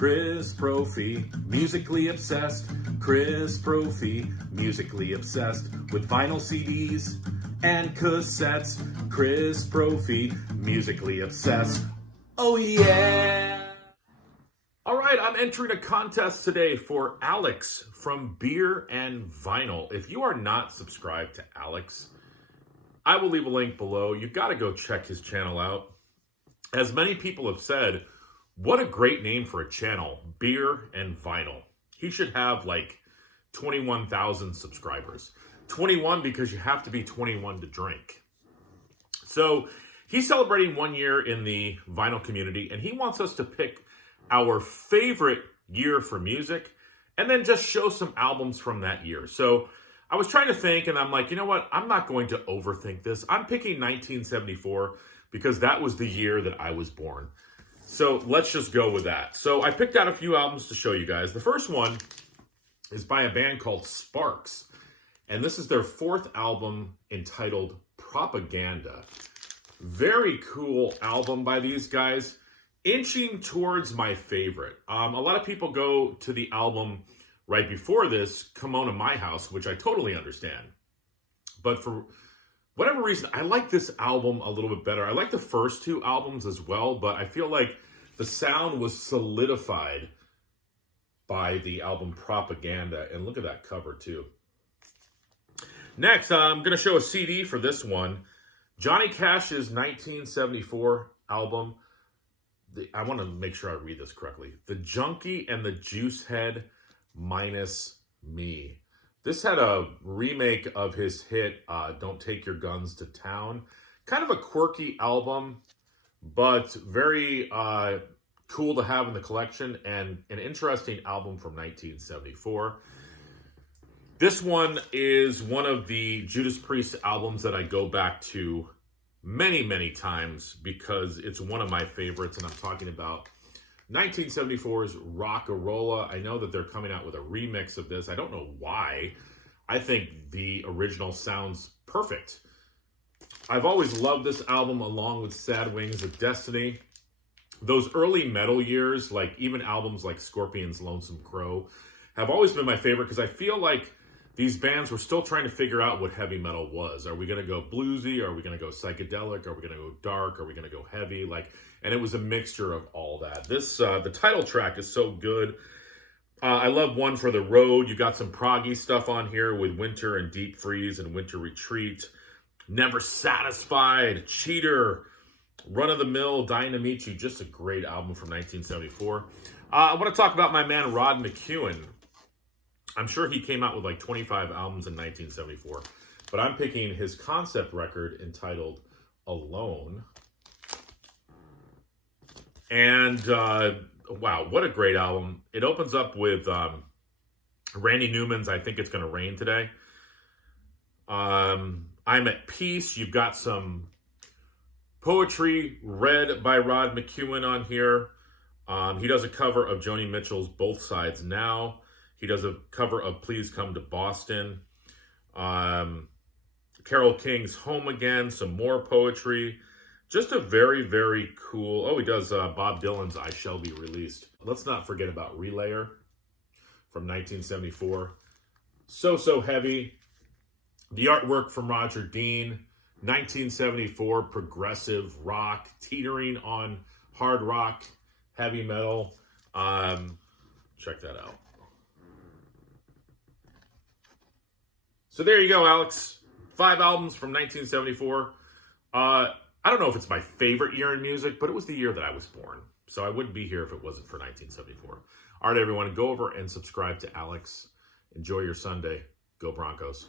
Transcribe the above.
Chris Brophy, musically obsessed. Chris Brophy, musically obsessed with vinyl CDs and cassettes. Chris Brophy, musically obsessed. Oh yeah! All right, I'm entering a contest today for Alex from Beer and Vinyl. If you are not subscribed to Alex, I will leave a link below. You got to go check his channel out. As many people have said, what a great name for a channel, Beer and Vinyl. He should have like 21,000 subscribers. 21 because you have to be 21 to drink. So he's celebrating 1 year in the vinyl community, and he wants us to pick our favorite year for music and then just show some albums from that year. So I was trying to think, and I'm like, you know what? I'm not going to overthink this. I'm picking 1974 because that was the year that I was born. So let's just go with that. So I picked out a few albums to show you guys. The first one is by a band called Sparks. And this is their fourth album entitled Propaganda. Very cool album by these guys. Inching towards my favorite. A lot of people go to the album right before this, Come On to My House, which I totally understand. But for whatever reason, I like this album a little bit better. I like the first two albums as well, but I feel like the sound was solidified by the album Propaganda. And look at that cover too. Next, I'm going to show a CD for this one. Johnny Cash's 1974 album. I want to make sure I read this correctly. The Junkie and the Juicehead minus Me. This had a remake of his hit, Don't Take Your Guns to Town. Kind of a quirky album, but very cool to have in the collection, and an interesting album from 1974. This one is one of the Judas Priest albums that I go back to many, many times because it's one of my favorites, and I'm talking about 1974's Rock-a-Rolla. I know that they're coming out with a remix of this. I don't know why. I think the original sounds perfect. I've always loved this album along with Sad Wings of Destiny. Those early metal years, like even albums like Scorpion's Lonesome Crow, have always been my favorite because I feel like these bands were still trying to figure out what heavy metal was. Are we going to go bluesy? Are we going to go psychedelic? Are we going to go dark? Are we going to go heavy? And it was a mixture of all that. This, the title track is so good. I love One for the Road. You got some proggy stuff on here with Winter and Deep Freeze and Winter Retreat. Never Satisfied, Cheater, Run of the Mill, Dying to Meet You. Just a great album from 1974. I want to talk about my man Rod McKuen. I'm sure he came out with like 25 albums in 1974, but I'm picking his concept record entitled Alone. And wow, what a great album. It opens up with Randy Newman's I Think It's Gonna Rain Today. I'm at Peace. You've got some poetry read by Rod McKuen on here. He does a cover of Joni Mitchell's Both Sides Now. He does a cover of Please Come to Boston. Carole King's Home Again. Some more poetry. Just a very, very cool... Oh, he does Bob Dylan's I Shall Be Released. Let's not forget about Relayer from 1974. So heavy. The artwork from Roger Dean. 1974 progressive rock. Teetering on hard rock, heavy metal. Check that out. So there you go, Alex. 5 albums from 1974. I don't know if it's my favorite year in music, but it was the year that I was born. So I wouldn't be here if it wasn't for 1974. All right, everyone, go over and subscribe to Alex. Enjoy your Sunday. Go Broncos.